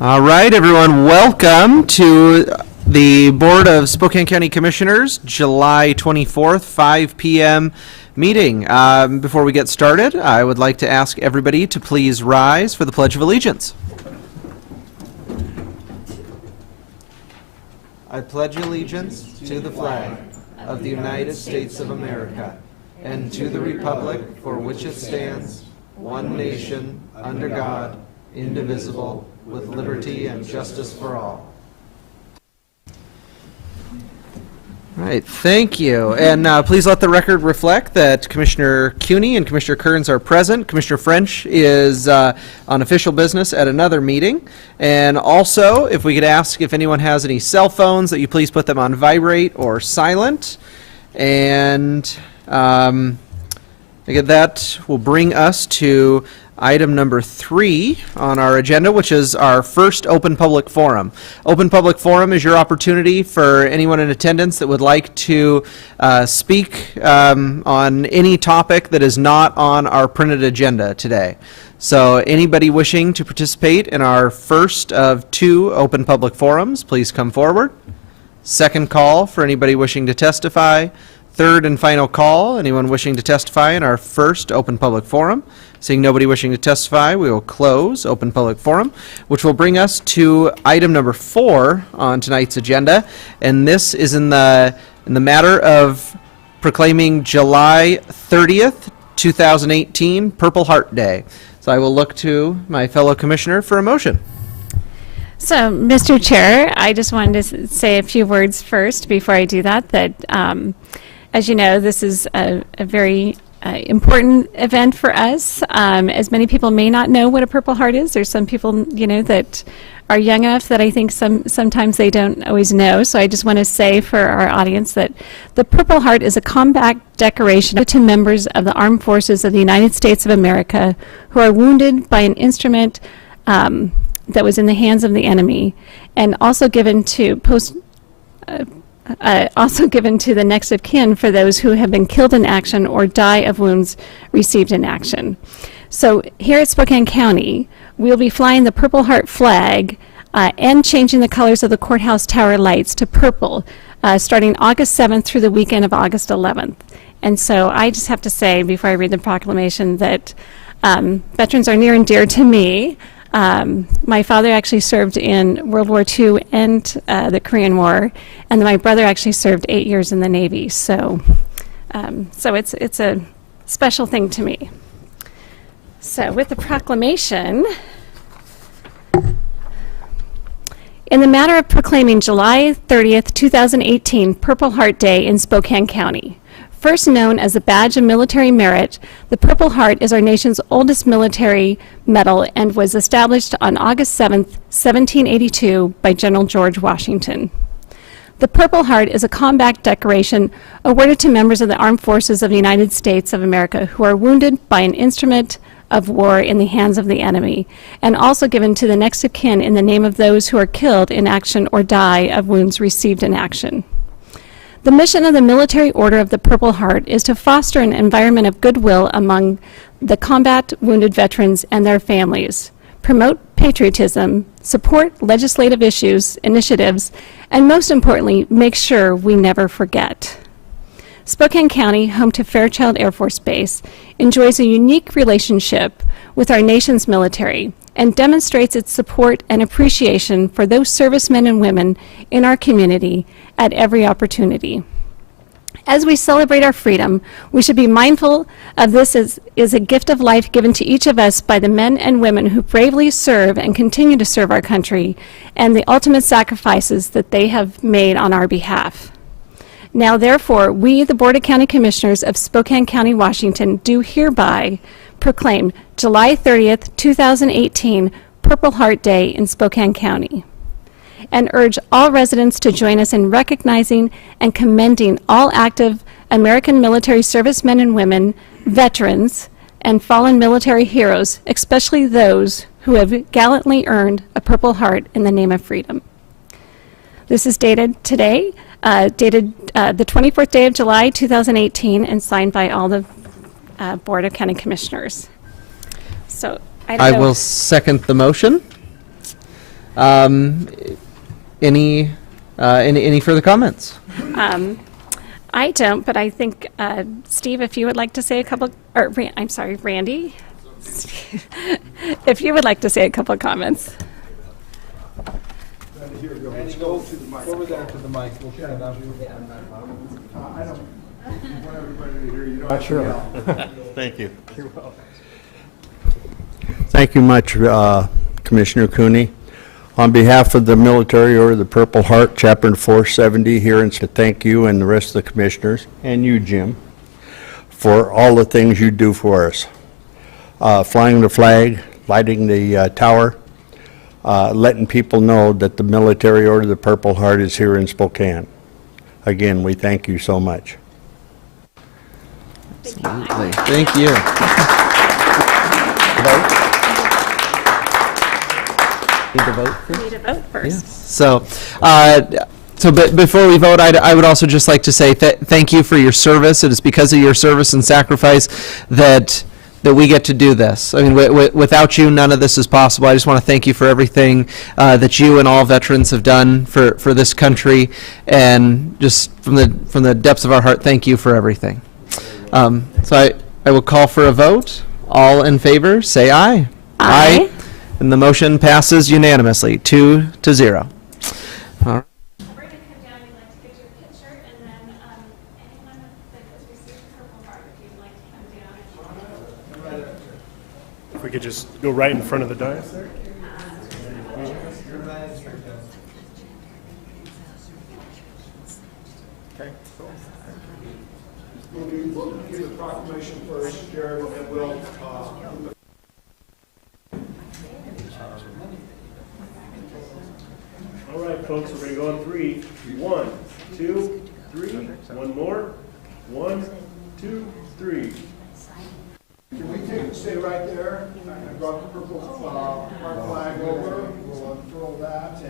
All right, everyone, welcome to the Board of Spokane County Commissioners, July 24th, 5 p.m. meeting. Before we get started, I would like to ask everybody to please rise for the Pledge of Allegiance. I pledge allegiance to the flag of the United States of America and to the republic for which it stands, one nation, under God, indivisible, with liberty and justice for all. All right, thank you. And please let the record reflect that Commissioner Cuney and Commissioner Kearns are present. Commissioner French is on official business at another meeting. And also, if we could ask if anyone has any cell phones, that you please put them on vibrate or silent. And again, that will bring us to item number 3 on our agenda, which is our first open public forum. Open public forum is your opportunity for anyone in attendance that would like to speak on any topic that is not on our printed agenda today. So anybody wishing to participate in our first of 2 open public forums, please come forward. Second call for anybody wishing to testify. Third and final call, anyone wishing to testify in our first open public forum. Seeing nobody wishing to testify, we will close open public forum, which will bring us to item number 4 on tonight's agenda, and this is in the matter of proclaiming July 30th, 2018, Purple Heart Day. So I will look to my fellow commissioner for a motion. So, Mr. Chair, I just wanted to say a few words first before I do that, as you know, this is a very important event for us. As many people may not know what a Purple Heart is, there's some people, that are young enough that I think sometimes they don't always know. So I just want to say for our audience that the Purple Heart is a combat decoration to members of the Armed Forces of the United States of America who are wounded by an instrument that was in the hands of the enemy, and also given to the next of kin for those who have been killed in action or die of wounds received in action. So here at Spokane County, we'll be flying the Purple Heart flag and changing the colors of the courthouse tower lights to purple starting August 7th through the weekend of August 11th. And so I just have to say, before I read the proclamation, that veterans are near and dear to me. My father actually served in World War II and the Korean War, and then my brother actually served 8 years in the Navy. So it's a special thing to me. So with the proclamation, in the matter of proclaiming July 30th, 2018, Purple Heart Day in Spokane County. First known as the Badge of Military Merit, the Purple Heart is our nation's oldest military medal and was established on August 7, 1782 by General George Washington. The Purple Heart is a combat decoration awarded to members of the Armed Forces of the United States of America who are wounded by an instrument of war in the hands of the enemy, and also given to the next of kin in the name of those who are killed in action or die of wounds received in action. The mission of the Military Order of the Purple Heart is to foster an environment of goodwill among the combat wounded veterans and their families, promote patriotism, support legislative initiatives, and most importantly, make sure we never forget. Spokane County, home to Fairchild Air Force Base, enjoys a unique relationship with our nation's military and demonstrates its support and appreciation for those servicemen and women in our community at every opportunity. As we celebrate our freedom, we should be mindful of this as a gift of life given to each of us by the men and women who bravely serve and continue to serve our country, and the ultimate sacrifices that they have made on our behalf. Now, therefore, we, the Board of County Commissioners of Spokane County, Washington, do hereby proclaim July 30th, 2018, Purple Heart Day in Spokane County, and urge all residents to join us in recognizing and commending all active American military servicemen and women, veterans, and fallen military heroes, especially those who have gallantly earned a Purple Heart in the name of freedom. This is dated today, the 24th day of July, 2018, and signed by all the Board of County Commissioners. So I will second the motion. Any further comments? I don't, but I think, Steve, if you would like to say a couple, or I'm sorry, Randy, if you would like to say a couple of comments. Go over there to the mic. We'll shut it down. I don't want everybody to hear you. Not sure. Thank you. Thank you much, Commissioner Cooney. On behalf of the Military Order of the Purple Heart, Chapter 470 here, and to thank you and the rest of the commissioners, and you, Jim, for all the things you do for us. Flying the flag, lighting the tower, letting people know that the Military Order of the Purple Heart is here in Spokane. Again, we thank you so much. Absolutely. Thank you. Need to vote first? Need to vote first. So before we vote, I would also just like to say thank you for your service. It is because of your service and sacrifice that we get to do this. I mean, without you, none of this is possible. I just want to thank you for everything that you and all veterans have done for this country, and just from the depths of our heart, thank you for everything. So I will call for a vote. All in favor, say aye. Aye. And the motion passes unanimously, 2-0. All right. We're going to come down, we'd like to get your picture, and then anyone that has received a Purple Heart, if you'd like to come down. If we could just go right in front of the dais there. We'll do the proclamation first, Jared, and then we'll All right, folks, we're going to go on 3. 1, 2, 3. One more. 1, 2, 3. Can we stay right there? I brought the purple heart flag over. We'll unfurl that.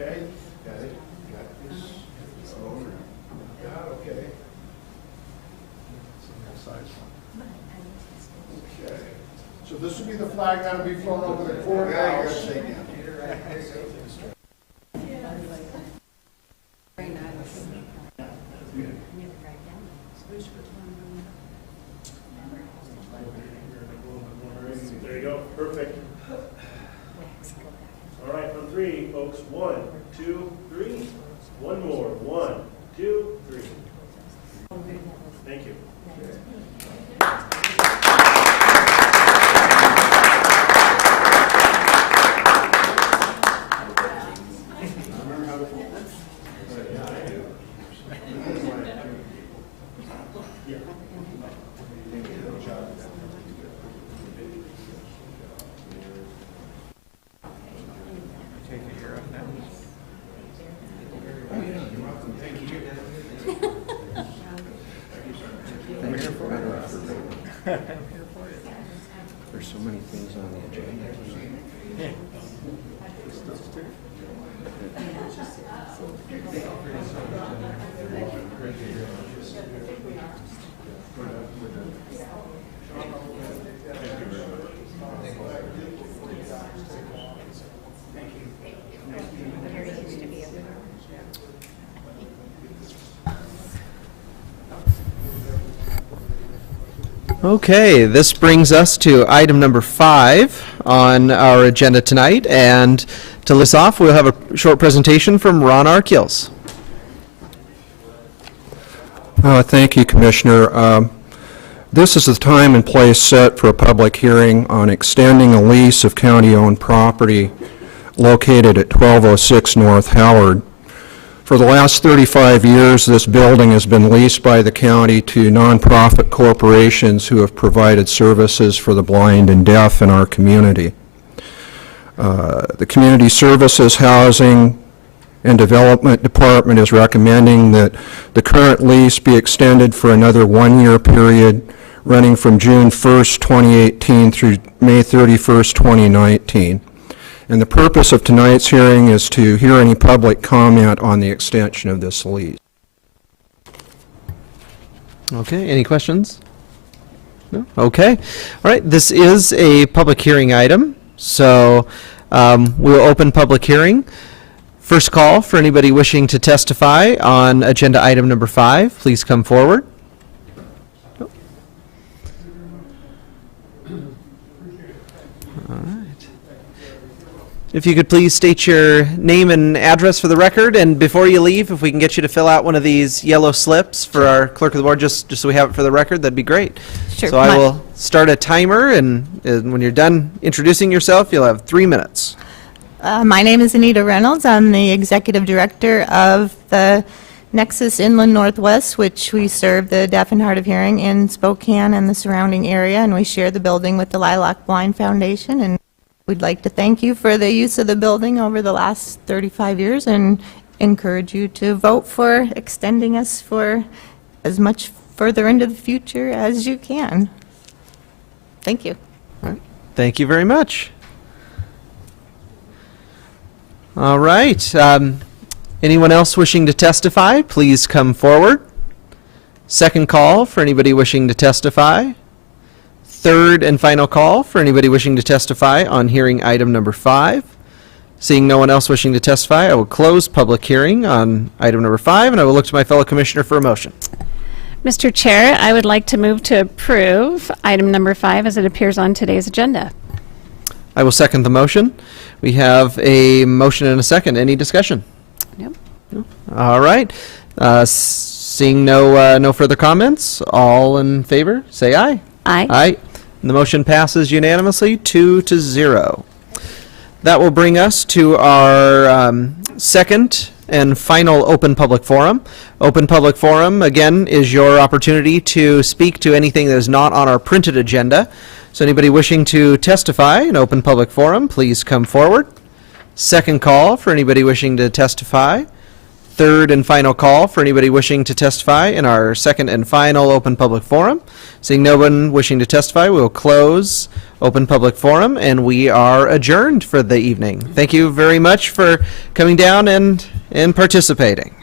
Okay. Got it. Got this. Okay. Okay. So this will be the flag that will be flown over the courthouse. There you go. Perfect. All right, on 3, folks. 1, 2, 3. One more. 1, 2, 3. Thank you. There's so many things on the agenda. Okay, this brings us to item number 5 on our agenda tonight, and to list off, we'll have a short presentation from Ron Arkils. Thank you, Commissioner. This is the time and place set for a public hearing on extending a lease of county-owned property located at 1206 North Howard. For the last 35 years, this building has been leased by the county to nonprofit corporations who have provided services for the blind and deaf in our community. The Community Services, Housing, and Development Department is recommending that the current lease be extended for another one-year period running from June 1st, 2018 through May 31st, 2019. And the purpose of tonight's hearing is to hear any public comment on the extension of this lease. Okay, any questions? No? Okay. All right, this is a public hearing item, so We'll open public hearing. First call for anybody wishing to testify on agenda item number 5. Please come forward. If you could please state your name and address for the record, and before you leave, if we can get you to fill out one of these yellow slips for our clerk of the board, just so we have it for the record, that'd be great. Sure. So I will start a timer, and when you're done introducing yourself, you'll have 3 minutes. My name is Anita Reynolds. I'm the executive director of the Nexus Inland Northwest, which we serve the deaf and hard of hearing in Spokane and the surrounding area, and we share the building with the Lilac Blind Foundation. And we'd like to thank you for the use of the building over the last 35 years and encourage you to vote for extending us for as much further into the future as you can. Thank you. Thank you very much. All right. Anyone else wishing to testify, please come forward. Second call for anybody wishing to testify. Third and final call for anybody wishing to testify on hearing item number 5. Seeing no one else wishing to testify, I will close public hearing on item number 5, and I will look to my fellow commissioner for a motion. Mr. Chair, I would like to move to approve item number 5 as it appears on today's agenda. I will second the motion. We have a motion and a second. Any discussion? Nope. All right. Seeing no further comments, all in favor, say aye. Aye. Aye. And the motion passes unanimously, 2-0. That will bring us to our second and final open public forum. Open public forum, again, is your opportunity to speak to anything that is not on our printed agenda. So anybody wishing to testify in open public forum, please come forward. Second call for anybody wishing to testify. Third and final call for anybody wishing to testify in our second and final open public forum. Seeing no one wishing to testify, we'll close open public forum, and we are adjourned for the evening. Thank you very much for coming down and participating.